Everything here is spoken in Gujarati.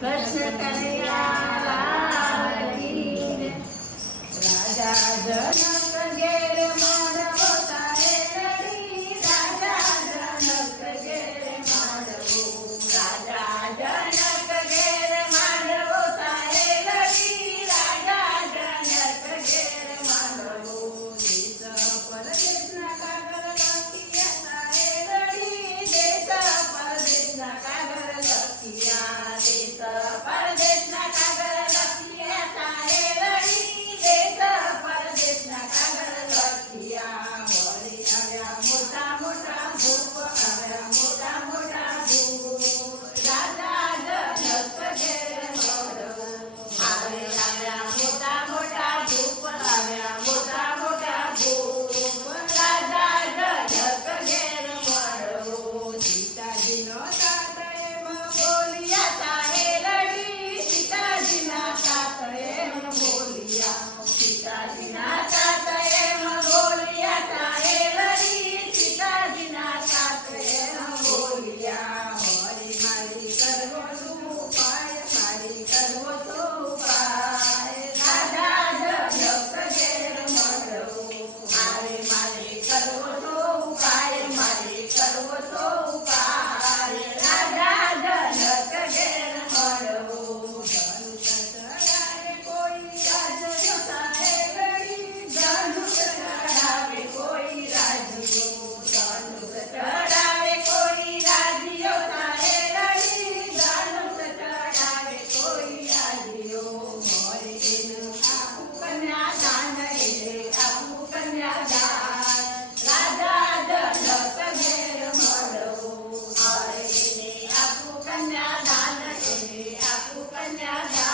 કૃષ્ણ કનૈયા લાલ કી જય. રાજા જનક ઘેર માંડવો તારે લડી, રાજા જનક ઘેર માંડવો, રાજા જનક ઘેર માંડવો તારે લડી, રાજા જનક ઘેર માંડવો. દેશ પરદેશના કાગળ લખિયા તારે લડી, દેશ પરદેશના કાગળ લખિયા, દેશ પરદેશના કાગળ લખિયા તારે લડી, દેશ પરદેશના કાગળ લખિયા. વળી આવ્યા મોટા મોટા ભૂપ, આવ્યા મોટા મોટા ભૂપ, રાજા જનક ઘેર માંડવો. આવ્યા મોટા મોટા ભૂપ, આવ્યા મોટા મોટા ભૂપ, રાજા જનક ઘેર માંડવો. સીતાજીનો સાથ એમ બોલ્યા તારે લડી, સીતાજીના સાથ એમ બોલ્યા, સીતાજીના સાથ એમ બોલ્યા તારે લડી, સીતાજીના સાથ એમ બોલ્યા. મારી મારી કરવો તું ઉપાય, મારી કરવો તું ઉપાય, રાજા જનક ઘેર માંડવો. મારે મારે કરવો તો ઉપાય, મારે કરવો તો ઉપાય, રાજા જનક ઘેર માંડવો. ધનુષ ચડાવે કોઈ રાજ્યો તારે લડી, ધનુષ ચડાવે કોઈ રાજ્યો, ધનુષ ચડાવે કોઈ રાજ્યો તારે લડી, ધનુષ ચડાવે કોઈ રાજ્યો. મોરે એનું આપું કન્યાદાન, એને આપું કન્યાદાન, રાજા જનક ઘેર માંડવો. હારે એને આપું કન્યાદાન, એને આપું કન્યાદાન,